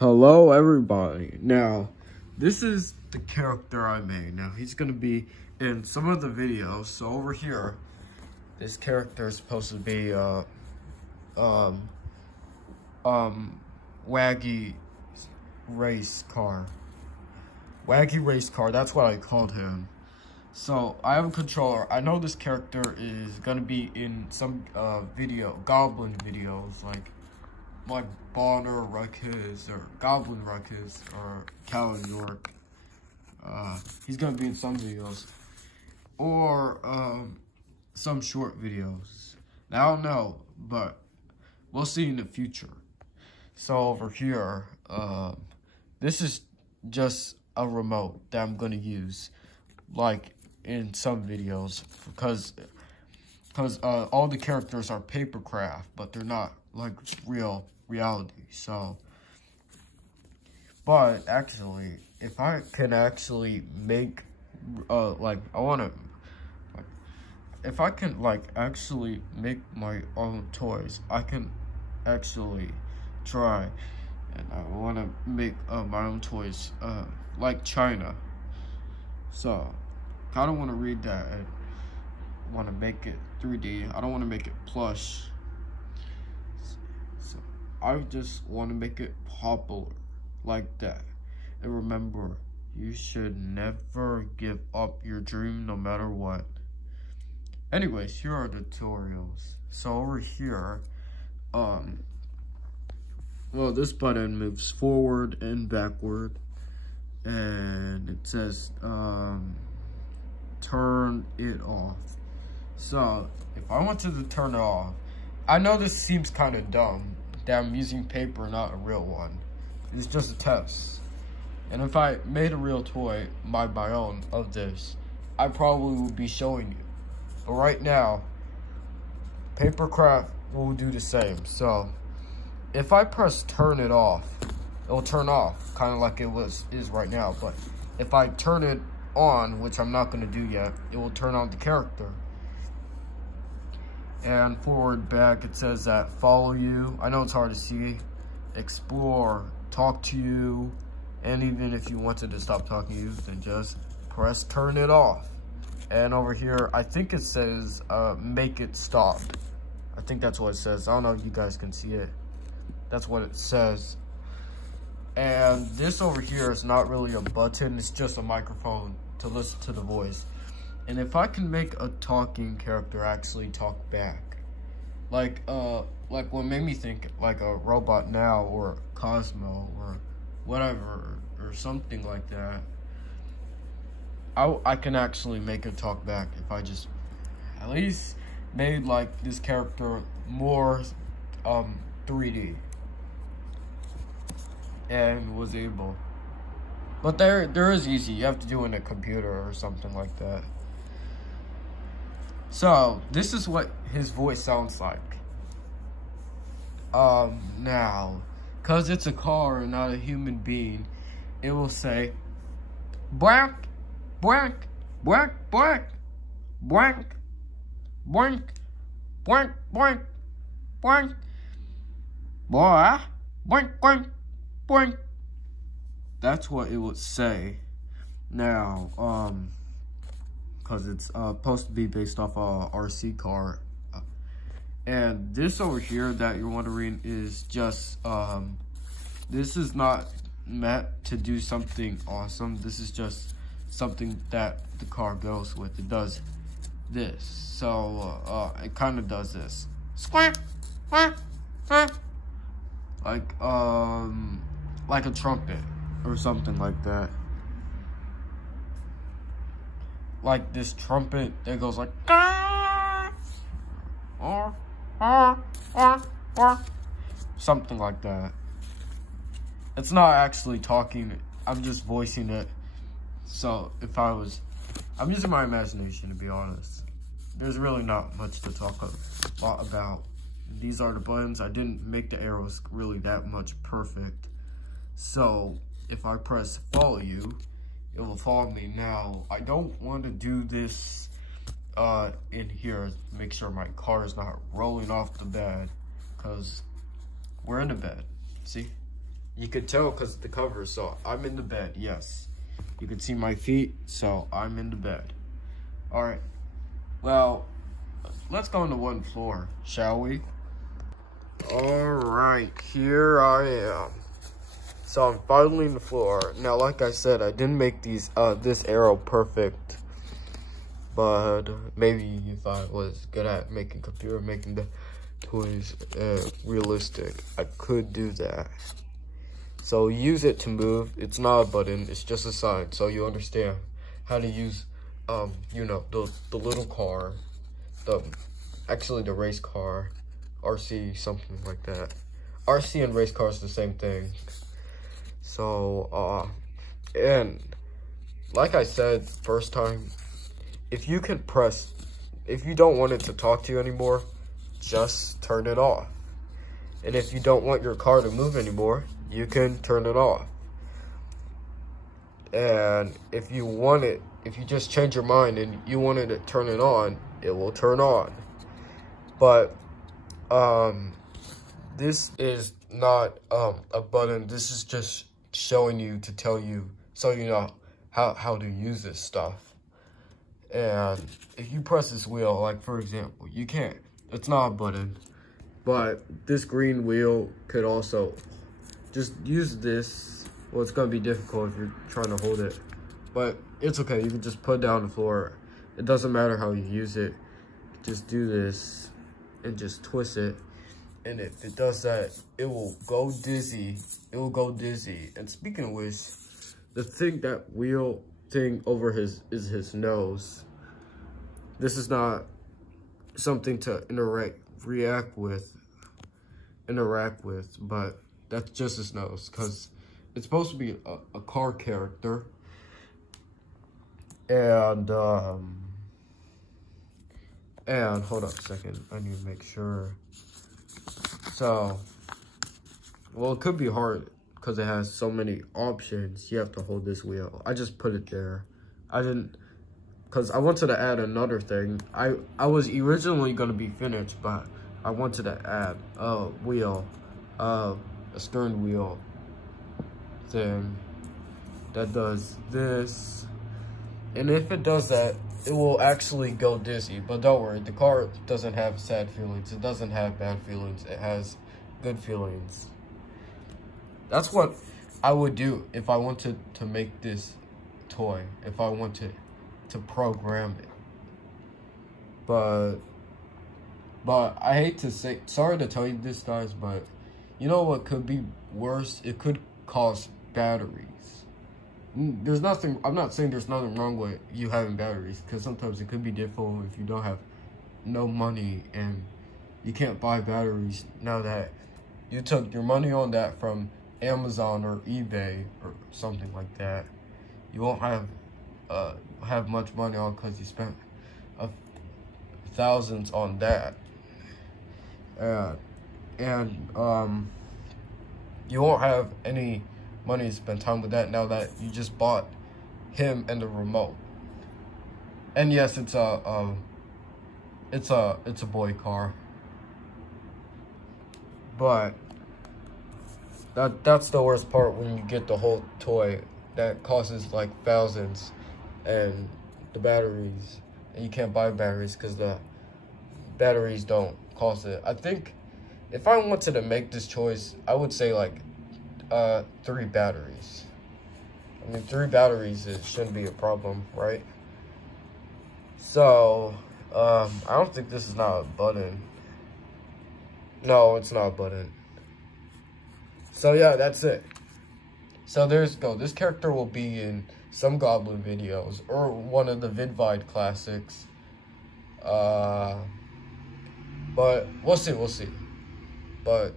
Hello everybody. Now, this is the character I made. Now, he's gonna be in some of the videos. So over here, this character is supposed to be waggy race car. Waggy race car, that's what I called him. So I have a controller. I know this character is gonna be in some goblin videos, like Bonner Ruckus or Goblin Ruckus or Cal New York. He's gonna be in some videos or some short videos. Now, I don't know, but we'll see in the future. So over here, this is just a remote that I'm gonna use, like in some videos, because all the characters are pappercraft, but they're not like real reality. So, but actually, if I can actually make if I can actually make my own toys, I can actually try, and I want to make my own toys like China. So I don't want to read that. I want to make it 3D. I don't want to make it plush. So I just want to make it popular like that. And remember, you should never give up your dream no matter what. Anyways, here are the tutorials. So over here, well, this button moves forward and backward, and it says turn it off. So if I wanted to turn it off, I know this seems kind of dumb that I'm using paper, not a real one. It's just a test. And if I made a real toy, my own, of this, I probably would be showing you. But right now, pappercraft will do the same. So if I press turn it off, it will turn off, kind of like it is right now. But if I turn it on, which I'm not going to do yet, it will turn on the character. And forward, back, it says that follow you. I know it's hard to see. Explore, talk to you. And even if you wanted to stop talking to you, then just press turn it off. And over here, I think it says make it stop. I think that's what it says. I don't know if you guys can see it. That's what it says. And this over here is not really a button. It's just a microphone to listen to the voice. And if I can make a talking character actually talk back, like what made me think like a Robot Now or Cosmo or whatever or something like that, I can actually make it talk back if I just at least made like this character more 3D and was able. But there is easy. You have to do it in a computer or something like that. So this is what his voice sounds like. Now, cause it's a car and not a human being, it will say blank, blank, blank, blank, blank, blank, blank, blank, blank, boy, blank, blank, blank. That's what it would say. Now, because it's supposed to be based off a RC car. And this over here that you're wondering is just, this is not meant to do something awesome. This is just something that the car goes with. It does this. So, it kind of does this. Squawk, quack, quack. Like a trumpet or something like that. Like this trumpet that goes like something like that. It's not actually talking, I'm just voicing it. So if I'm using my imagination, to be honest. There's really not much to talk about. These are the buttons. I didn't make the arrows really that much perfect. So if I press follow you, it will follow me. Now, I don't want to do this in here. Make sure my car is not rolling off the bed, because we're in the bed. See? You could tell because the cover. So I'm in the bed. Yes, you can see my feet. So I'm in the bed. All right. Well, let's go into one floor, shall we? All right, here I am. So I'm finally in the floor. Now, like I said, I didn't make these this arrow perfect, but maybe if I was good at making the toys realistic, I could do that. So use it to move. It's not a button, it's just a sign, so you understand how to use you know, the little car, actually the race car, RC, something like that. RC and race car is the same thing. So and like I said first time, if you don't want it to talk to you anymore, just turn it off. And if you don't want your car to move anymore, you can turn it off. And if you just change your mind and you wanted to turn it on, it will turn on. But this is not a button. This is just showing you to tell you, so you know how to use this stuff. And if you press this wheel, like for example, you can't, it's not a button, but this green wheel could also just use this. Well, it's gonna be difficult if you're trying to hold it, but it's okay. You can just put it down on the floor. It doesn't matter how you use it. Just do this and just twist it. And if it does that, it will go dizzy. It will go dizzy. And speaking of which, that wheel thing over is his nose. This is not something to interact with, but that's just his nose, because it's supposed to be a car character. And hold up a second, I need to make sure. So, well, it could be hard because it has so many options. You have to hold this wheel. I just put it there. I didn't, because I wanted to add another thing. I was originally going to be finished, but I wanted to add a wheel, a stern wheel thing that does this. And if it does that, it will actually go dizzy. But don't worry, the car doesn't have sad feelings. It doesn't have bad feelings. It has good feelings. That's what I would do if I wanted to make this toy, if I wanted to program it. But I hate to say, sorry to tell you this, guys, but you know what could be worse? It could cost batteries. There's nothing, I'm not saying there's nothing wrong with you having batteries, because sometimes it could be difficult if you don't have no money and you can't buy batteries. Now that you took your money on that from Amazon or eBay or something like that, you won't have much money on, because you spent thousands on that. And you won't have any money to spend time with that now that you just bought him and the remote. And yes, it's a boy car, but that's the worst part, when you get the whole toy that costs like thousands, and the batteries, and you can't buy batteries because the batteries don't cost it. I think if I wanted to make this choice, I would say like 3 batteries. I mean, 3 batteries, it shouldn't be a problem, right? So I don't think this is not a button. No, it's not a button. So yeah, that's it. So there's go. This character will be in some Goblin videos or one of the VidVide classics. But we'll see. But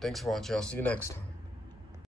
thanks for watching. I'll see you next time.